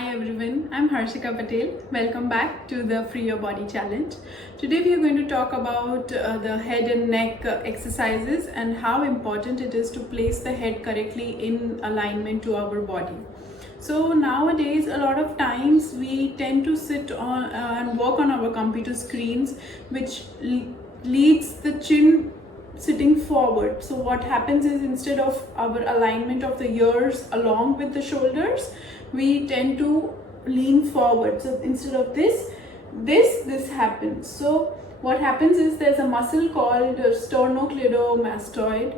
Hi everyone, I'm Harshika Patel. Welcome back to the Free Your Body Challenge. Today we are going to talk about the head and neck exercises and how important it is to place the head correctly in alignment to our body. So nowadays a lot of times we tend to sit on and work on our computer screens, which leads the chin sitting forward. So what happens is, instead of our alignment of the ears along with the shoulders, we tend to lean forward. So instead of this happens. So what happens is, there's a muscle called sternocleidomastoid,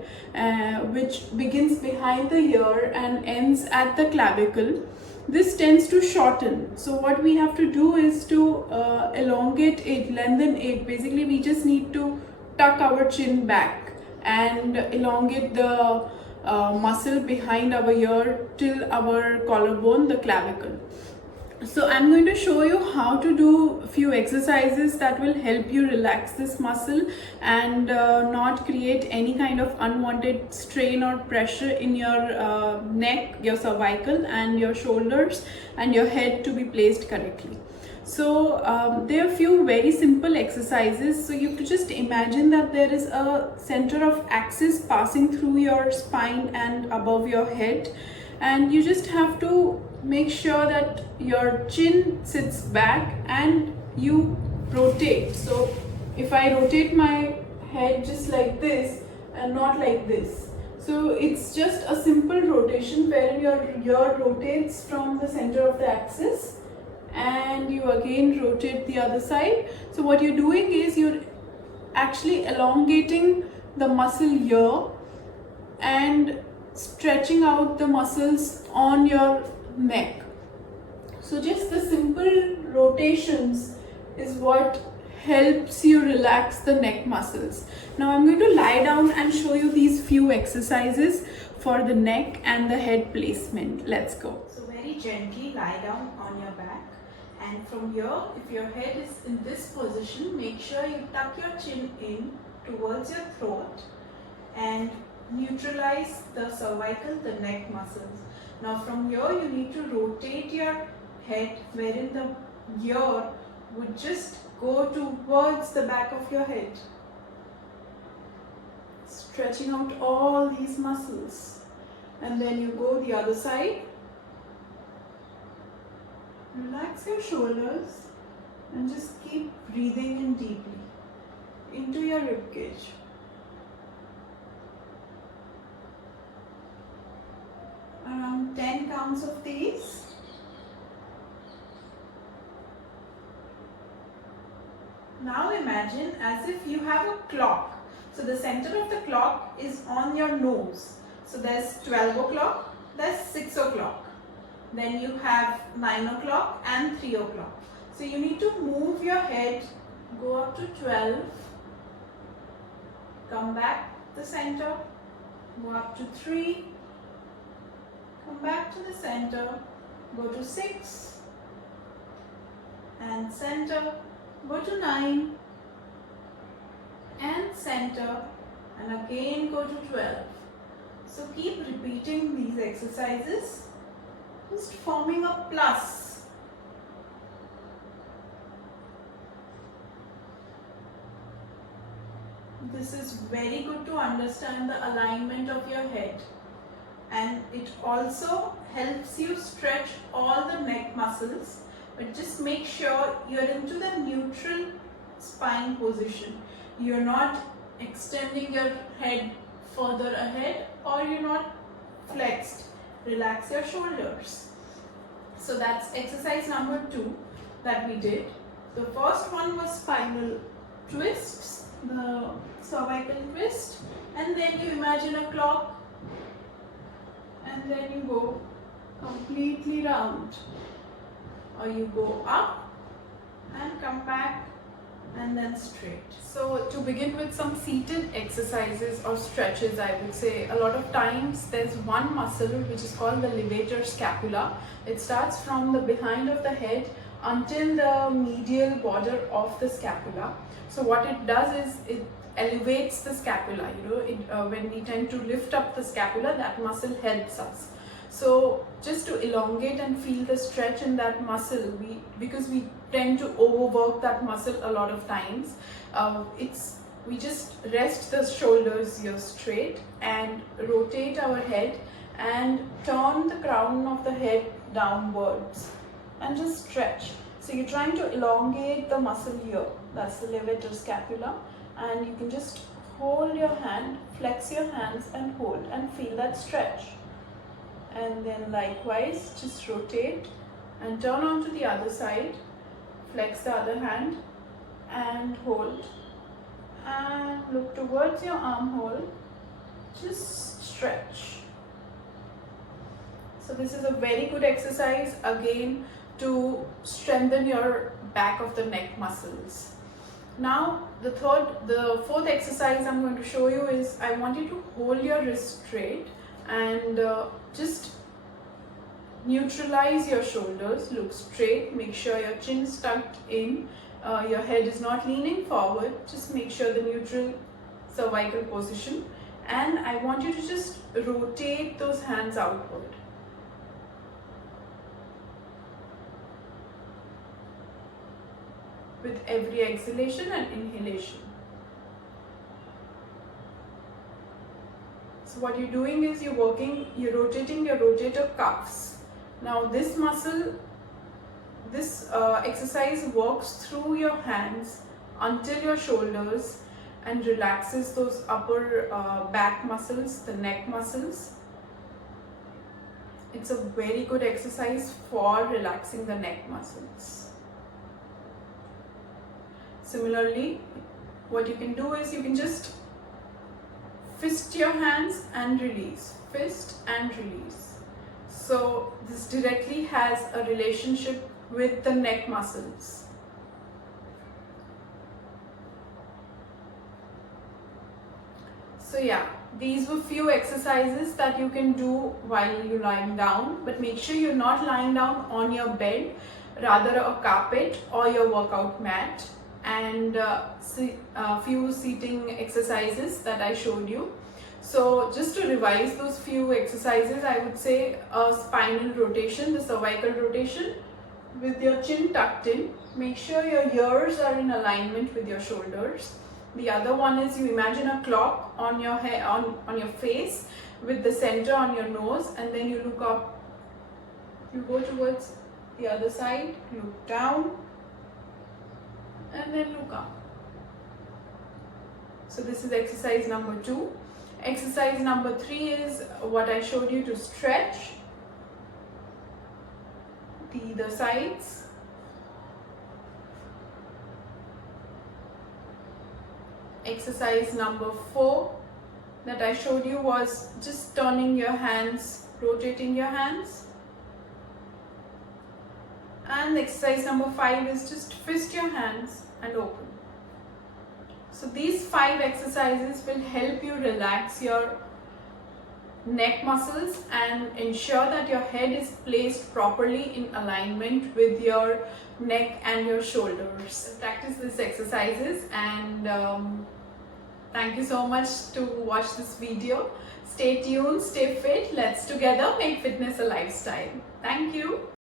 which begins behind the ear and ends at the clavicle. This tends to shorten. So what we have to do is to elongate it, lengthen it. Basically, we just need to tuck our chin back and elongate the muscle behind our ear till our collarbone, the clavicle. So I'm going to show you how to do a few exercises that will help you relax this muscle and not create any kind of unwanted strain or pressure in your neck, your cervical and your shoulders, and your head to be placed correctly. So there are a few very simple exercises. So you have to just imagine that there is a center of axis passing through your spine and above your head, and you just have to make sure that your chin sits back and you rotate. So if I rotate my head just like this and not like this, so it's just a simple rotation wherein your ear rotates from the center of the axis and you again rotate the other side. So what you're doing is, you're actually elongating the muscle here and stretching out the muscles on your neck. So just the simple rotations is what helps you relax the neck muscles. Now I'm going to lie down and show you these few exercises for the neck and the head placement. Let's go. So very gently lie down on your back, and from here, if your head is in this position, make sure you tuck your chin in towards your throat and neutralize the cervical, the neck muscles. Now from here, you need to rotate your head wherein the ear would just go towards the back of your head, stretching out all these muscles. And then you go the other side. Relax your shoulders and just keep breathing in deeply into your ribcage. Around 10 counts of these. Now imagine as if you have a clock. So the center of the clock is on your nose. So there's 12 o'clock, there's 6 o'clock. Then you have 9 o'clock and 3 o'clock. So you need to move your head, go up to 12, come back to the center, go up to 3, come back to the center, go to 6, and center, go to 9, and center, and again go to 12. So keep repeating these exercises, just forming a plus. This is very good to understand the alignment of your head, and it also helps you stretch all the neck muscles, but just make sure you're into the neutral spine position. You're not extending your head further ahead or you're not flexed. Relax your shoulders. So that's exercise number 2 that we did. The first one was spinal twists, the cervical twist, and then you imagine a clock and then you go completely round, or you go up and come back and then straight. So to begin with some seated exercises or stretches, I would say a lot of times there's one muscle which is called the levator scapula. It starts from the behind of the head until the medial border of the scapula. So what it does is, it elevates the scapula. When we tend to lift up the scapula, that muscle helps us. So just to elongate and feel the stretch in that muscle, because we tend to overwork that muscle a lot of times, we just rest the shoulders here straight and rotate our head and turn the crown of the head downwards and just stretch. So you're trying to elongate the muscle here, that's the levator scapula, and you can just hold your hand, flex your hands and hold and feel that stretch. And then likewise just rotate and turn on to the other side, flex the other hand and hold, and look towards your armhole, just stretch. So this is a very good exercise again to strengthen your back of the neck muscles. Now the fourth exercise I'm going to show you is, I want you to hold your wrist straight and just neutralize your shoulders, look straight, make sure your chin is tucked in, your head is not leaning forward, just make sure the neutral cervical position, and I want you to just rotate those hands outward. With every exhalation and inhalation. So what you're doing is you're rotating your rotator cuffs. Now this muscle, this exercise works through your hands until your shoulders and relaxes those upper back muscles, the neck muscles. It's a very good exercise for relaxing the neck muscles. Similarly, what you can do is you can just fist your hands and release, fist and release. So this directly has a relationship with the neck muscles. So yeah, these were few exercises that you can do while you're lying down, but make sure you're not lying down on your bed, rather a carpet or your workout mat, and few seating exercises that I showed you. So just to revise those few exercises, I would say a spinal rotation, the cervical rotation with your chin tucked in. Make sure your ears are in alignment with your shoulders. The other one is you imagine a clock on your hair, on your face with the center on your nose, and then you look up, you go towards the other side, look down, and then look up. So this is exercise number 2. Exercise number 3 is what I showed you, to stretch the sides. Exercise number 4 that I showed you was just turning your hands, rotating your hands. And exercise number 5 is just fist your hands and open. So these 5 exercises will help you relax your neck muscles and ensure that your head is placed properly in alignment with your neck and your shoulders. Practice these exercises, and thank you so much to watch this video. Stay tuned, stay fit. Let's together make fitness a lifestyle. Thank you.